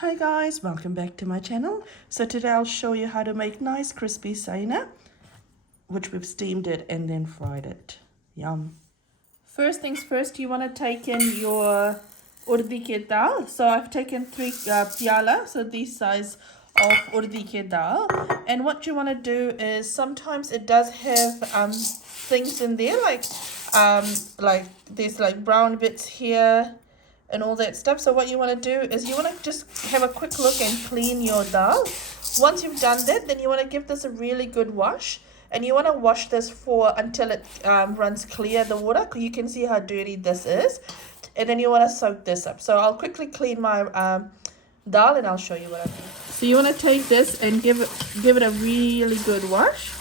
Hi guys, welcome back to my channel. So today I'll show you how to make nice crispy Saina, which we've steamed it and then fried it. Yum. First things first, you want to take in your urdi ke dal. So I've taken 3 pyala, so this size of urdi ke dal. And what you want to do is sometimes it does have things in there like there's like brown bits here and all that stuff. So what you want to do is you want to just have a quick look and clean your dal. Once you've done that, then you want to give this a really good wash, and you want to wash this for until it runs clear, the water. You can see how dirty this is, and then you want to soak this up. So I'll quickly clean my dal and I'll show you what I do. So you want to take this and give it a really good wash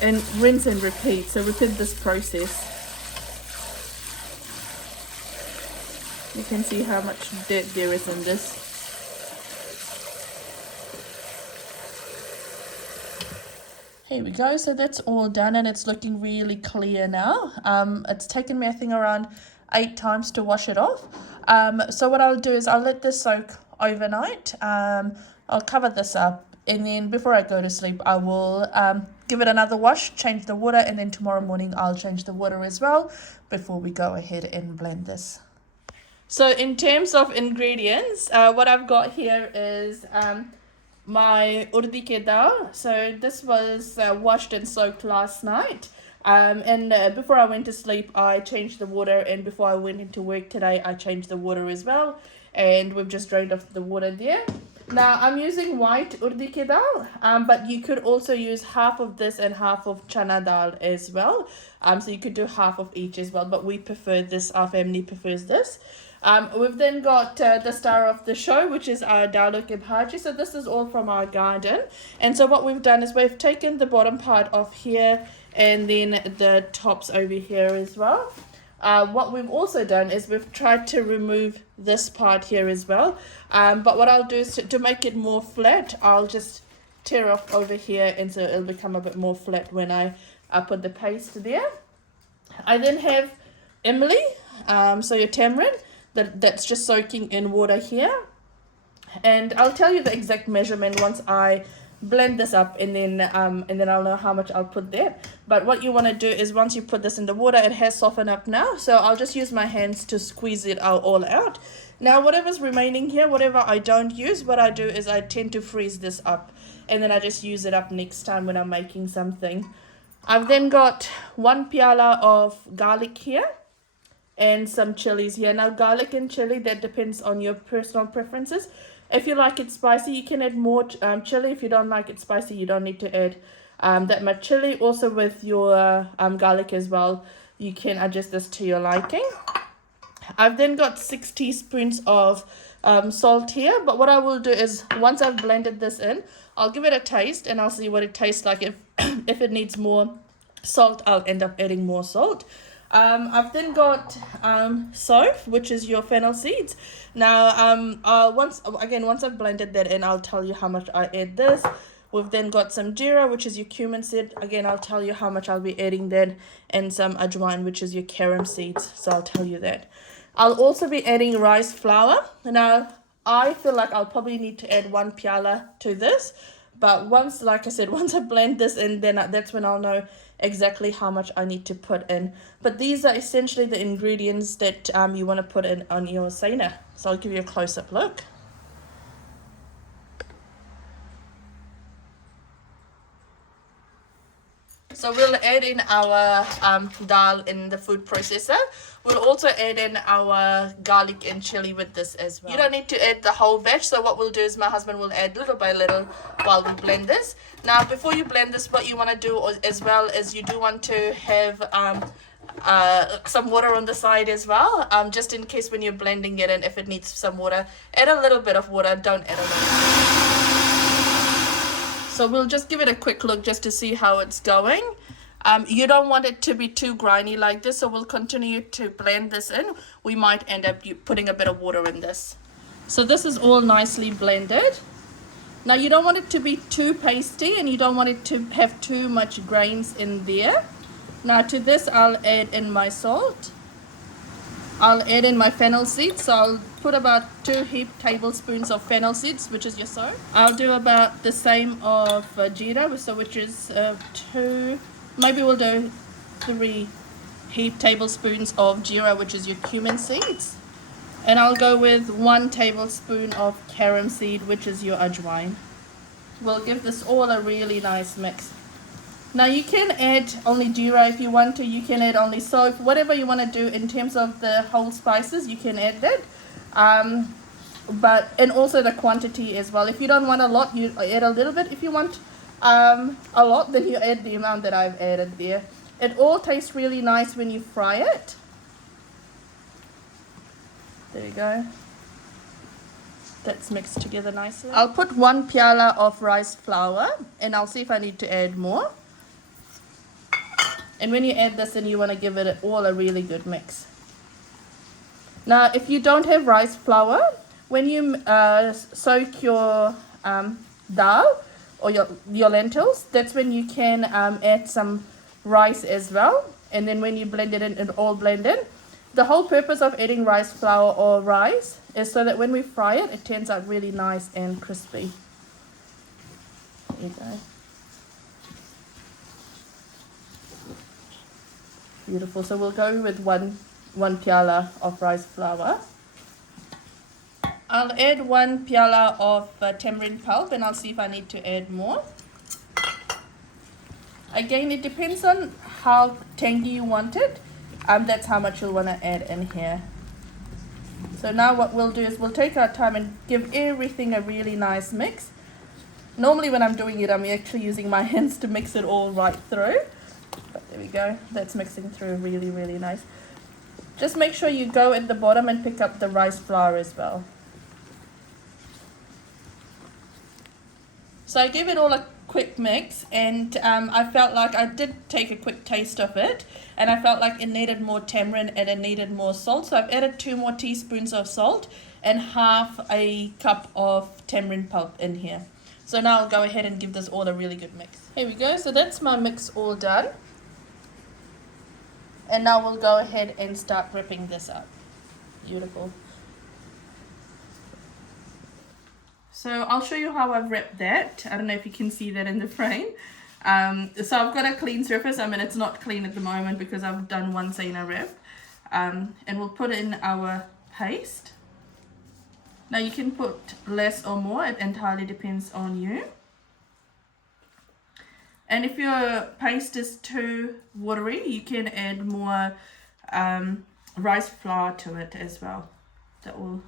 and rinse and repeat. So repeat this process. You can see how much dirt there is in this. Here we go. So that's all done and it's looking really clear now. It's taken me I think around 8 times to wash it off. So what I'll do is I'll let this soak overnight. I'll cover this up, and then before I go to sleep I will give it another wash, change the water, and then tomorrow morning I'll change the water as well before we go ahead and blend this. So in terms of ingredients, what I've got here is my urdi ke dal. So this was washed and soaked last night. And before I went to sleep, I changed the water. And before I went into work today, I changed the water as well. And we've just drained off the water there. Now, I'm using white urdi ke dal, but you could also use half of this and half of chana dal as well. So you could do half of each as well, but we prefer this, our family prefers this. We've then got the star of the show, which is our Dalo ke bhaji. So this is all from our garden. And so what we've done is we've taken the bottom part off here and then the tops over here as well. What we've also done is we've tried to remove this part here as well. But what I'll do is to make it more flat, I'll just tear off over here, and so it'll become a bit more flat when I put the paste there. I then have imli, so your tamarind, that's just soaking in water here. And I'll tell you the exact measurement once I blend this up, and then I'll know how much I'll put there. But what you want to do is once you put this in the water, it has softened up now, so I'll just use my hands to squeeze it all out. Now whatever's remaining here, whatever I don't use, what I do is I tend to freeze this up, and then I just use it up next time when I'm making something. I've then got 1 pyala of garlic here and some chilies here. Now garlic and chili, that depends on your personal preferences. If you like it spicy, you can add more chili. If you don't like it spicy, you don't need to add that much chili. Also with your garlic as well, you can adjust this to your liking. I've then got 6 teaspoons of salt here, but what I will do is once I've blended this in, I'll give it a taste and I'll see what it tastes like. If if it needs more salt, I'll end up adding more salt. I've then got soap, which is your fennel seeds. Now once I've blended that in, I'll tell you how much I add this. We've then got some jeera, which is your cumin seed. Again, I'll tell you how much I'll be adding that, and some ajwain, which is your carom seeds, so I'll tell you that. I'll also be adding rice flour. Now I feel like I'll probably need to add 1 pyala to this, but once I blend this in, then that's when I'll know exactly how much I need to put in. But these are essentially the ingredients that you want to put in on your Saina. So I'll give you a close-up look. So we'll add in our dal in the food processor. We'll also add in our garlic and chili with this as well. You don't need to add the whole batch. So what we'll do is my husband will add little by little while we blend this. Now before you blend this, what you want to do as well is you do want to have some water on the side as well, just in case when you're blending it, and if it needs some water, add a little bit of water, don't add a lot. So we'll just give it a quick look just to see how it's going. You don't want it to be too grimy like this, so we'll continue to blend this in. We might end up putting a bit of water in this. So this is all nicely blended. Now you don't want it to be too pasty, and you don't want it to have too much grains in there. Now to this I'll add in my salt. I'll add in my fennel seeds. So I'll put about 2 heaped tablespoons of fennel seeds, which is your so. I'll do about the same of jeera, so which is 2, maybe we'll do 3 heaped tablespoons of jeera, which is your cumin seeds. And I'll go with 1 tablespoon of carom seed, which is your ajwain. We'll give this all a really nice mix. Now you can add only jeera if you want to. You can add only salt, whatever you want to do in terms of the whole spices. You can add that, and also the quantity as well. If you don't want a lot, you add a little bit. If you want a lot, then you add the amount that I've added there. It all tastes really nice when you fry it. There you go. That's mixed together nicely. I'll put 1 piala of rice flour, and I'll see if I need to add more. And when you add this, then you want to give it all a really good mix. Now, if you don't have rice flour, when you soak your dal or your lentils, that's when you can add some rice as well. And then when you blend it in, it all blend in. The whole purpose of adding rice flour or rice is so that when we fry it, it turns out really nice and crispy. There you go. Beautiful. So we'll go with one piala of rice flour. I'll add 1 piala of tamarind pulp, and I'll see if I need to add more. Again, it depends on how tangy you want it. That's how much you'll want to add in here. So now what we'll do is we'll take our time and give everything a really nice mix. Normally when I'm doing it, I'm actually using my hands to mix it all right through. But there we go. That's mixing through really, really nice. Just make sure you go at the bottom and pick up the rice flour as well. So I gave it all a quick mix, and I felt like I did take a quick taste of it, and I felt like it needed more tamarind and it needed more salt. So I've added 2 more teaspoons of salt and half a cup of tamarind pulp in here. So now I'll go ahead and give this all a really good mix. Here we go. So that's my mix all done. And now we'll go ahead and start wrapping this up. Beautiful. So I'll show you how I've wrapped that. I don't know if you can see that in the frame. So I've got a clean surface. I mean, it's not clean at the moment because I've done 1 Saina wrap. And we'll put in our paste. Now you can put less or more. It entirely depends on you. And if your paste is too watery, you can add more rice flour to it as well. That will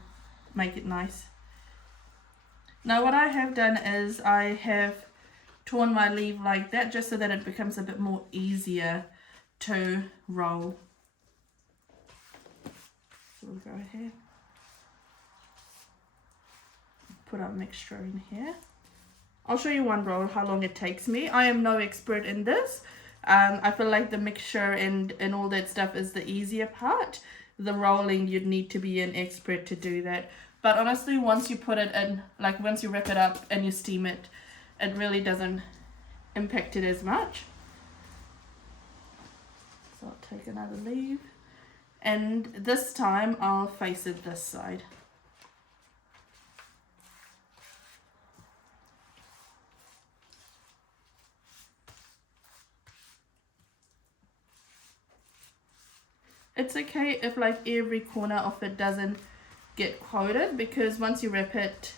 make it nice. Now what I have done is I have torn my leaf like that just so that it becomes a bit more easier to roll. So we'll go ahead, put our mixture in here. I'll show you one roll how long it takes me. I am no expert in this. I feel like the mixture and all that stuff is the easier part. The rolling, you'd need to be an expert to do that. But honestly, once you put it in, like once you wrap it up and you steam it, it really doesn't impact it as much. So I'll take another leaf. And this time I'll face it this side. It's okay if like every corner of it doesn't get coated, because once you wrap it,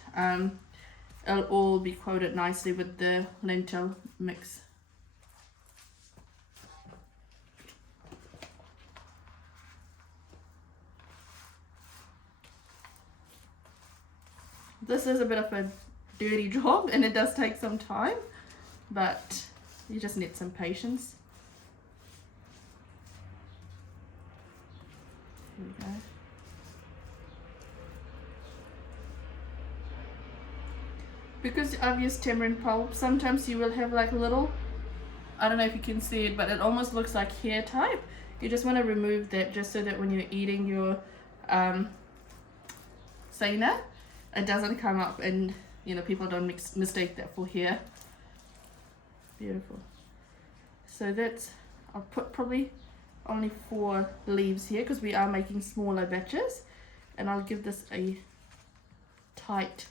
it'll all be coated nicely with the lentil mix. This is a bit of a dirty job and it does take some time, but you just need some patience. Here we go. Because I've used tamarind pulp, sometimes you will have like a little, I don't know if you can see it, but it almost looks like hair type. You just want to remove that just so that when you're eating your Saina, it doesn't come up and people don't mistake that for hair. Beautiful. So that's, I'll put probably only 4 leaves here because we are making smaller batches. And I'll give this a tight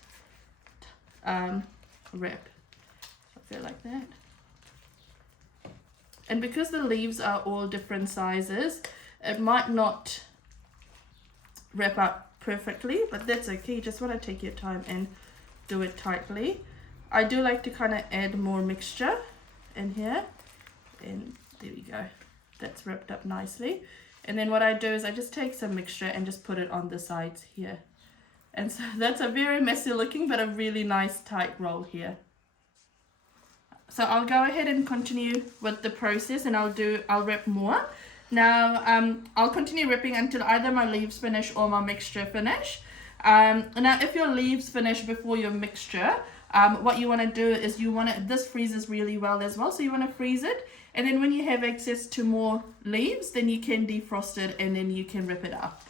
wrap. So I feel like that. And because the leaves are all different sizes, it might not wrap up perfectly, but that's okay. You just want to take your time and do it tightly. I do like to kind of add more mixture in here, and there we go. That's wrapped up nicely. And then what I do is I just take some mixture and just put it on the sides here. And so that's a very messy looking but a really nice tight roll here. So I'll go ahead and continue with the process, and I'll wrap more. Now I'll continue wrapping until either my leaves finish or my mixture finish. Now if your leaves finish before your mixture, what you want to do is this freezes really well as well, so you want to freeze it, and then when you have access to more leaves, then you can defrost it and then you can rip it up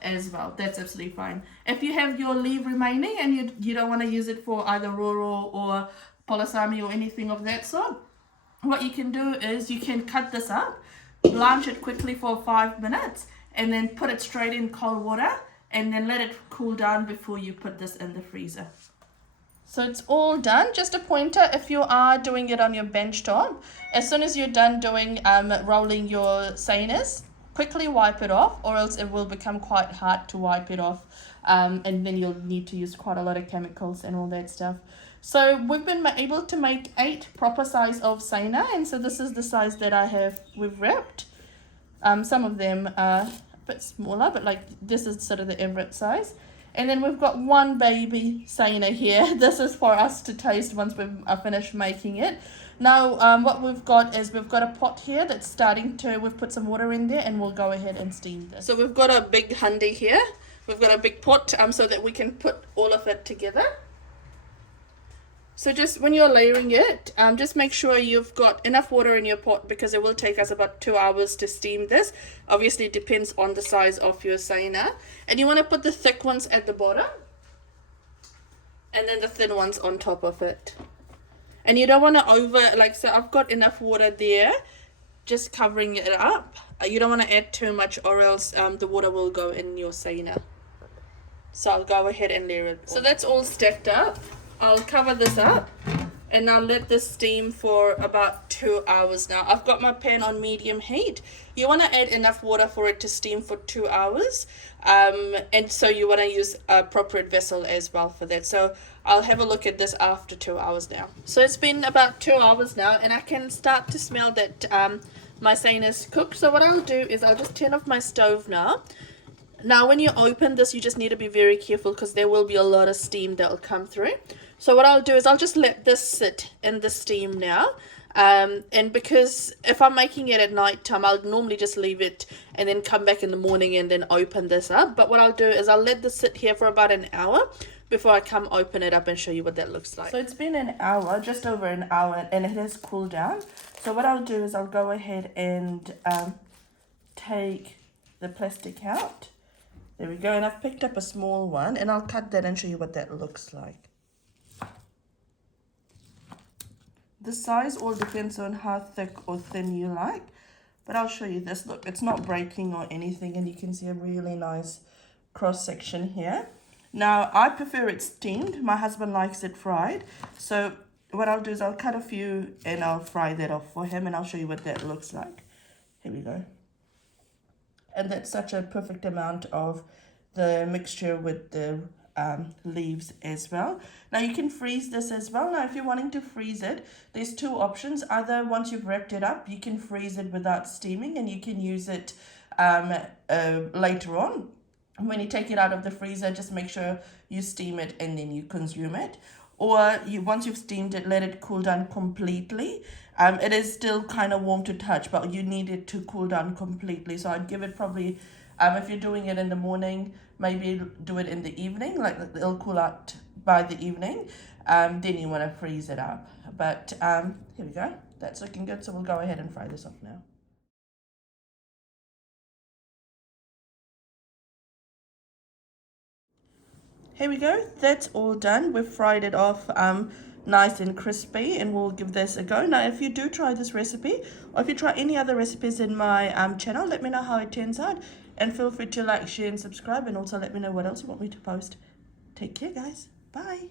as well. That's absolutely fine. If you have your leaf remaining and you don't want to use it for either roro or polisami or anything of that sort, what you can do is you can cut this up, blanch it quickly for 5 minutes, and then put it straight in cold water and then let it cool down before you put this in the freezer. So it's all done. Just a pointer, if you are doing it on your bench top, as soon as you're done doing rolling your Sainas, quickly wipe it off, or else it will become quite hard to wipe it off, and then you'll need to use quite a lot of chemicals and all that stuff. So we've been able to make 8 proper size of Saina, and so this is the size that we've wrapped. Some of them are a bit smaller, but like this is sort of the average size. And then we've got 1 baby Saina here. This is for us to taste once we've finished making it. Now what we've got is we've got a pot here that's we've put some water in there, and we'll go ahead and steam this. So we've got a big handi here. We've got a big pot so that we can put all of it together. So just when you're layering it, just make sure you've got enough water in your pot, because it will take us about 2 hours to steam this. Obviously it depends on the size of your Saina. And you want to put the thick ones at the bottom, and then the thin ones on top of it. And you don't want to so I've got enough water there, just covering it up. You don't want to add too much, or else the water will go in your Saina. So I'll go ahead and layer it. So that's all stacked up. I'll cover this up and I'll let this steam for about 2 hours now. I've got my pan on medium heat. You want to add enough water for it to steam for 2 hours. And so you want to use a appropriate vessel as well for that. So I'll have a look at this after 2 hours now. So it's been about 2 hours now, and I can start to smell that my Saina is cooked. So what I'll do is I'll just turn off my stove now. Now when you open this, you just need to be very careful, because there will be a lot of steam that will come through. So what I'll do is I'll just let this sit in the steam now. And because if I'm making it at night time, I'll normally just leave it and then come back in the morning and then open this up. But what I'll do is I'll let this sit here for about an hour before I come open it up and show you what that looks like. So it's been an hour, just over an hour, and it has cooled down. So what I'll do is I'll go ahead and take the plastic out. There we go, and I've picked up a small one, and I'll cut that and show you what that looks like. The size all depends on how thick or thin you like, but I'll show you this. Look, it's not breaking or anything, and you can see a really nice cross section here. Now I prefer it steamed. My husband likes it fried, so what I'll do is I'll cut a few and I'll fry that off for him, and I'll show you what that looks like. Here we go. And that's such a perfect amount of the mixture with the leaves as well. Now you can freeze this as well. Now if you're wanting to freeze it, there's 2 options. Either once you've wrapped it up, you can freeze it without steaming, and you can use it later on. When you take it out of the freezer, just make sure you steam it and then you consume it. Or once you've steamed it, let it cool down completely. It is still kind of warm to touch, but you need it to cool down completely. So I'd give it probably, if you're doing it in the morning, maybe do it in the evening, like it'll cool out by the evening. Then you want to freeze it up. But here we go. That's looking good. So we'll go ahead and fry this off now. Here we go, that's all done. We've fried it off nice and crispy, and we'll give this a go. Now, if you do try this recipe, or if you try any other recipes in my channel, let me know how it turns out, and feel free to like, share, and subscribe, and also let me know what else you want me to post. Take care, guys. Bye.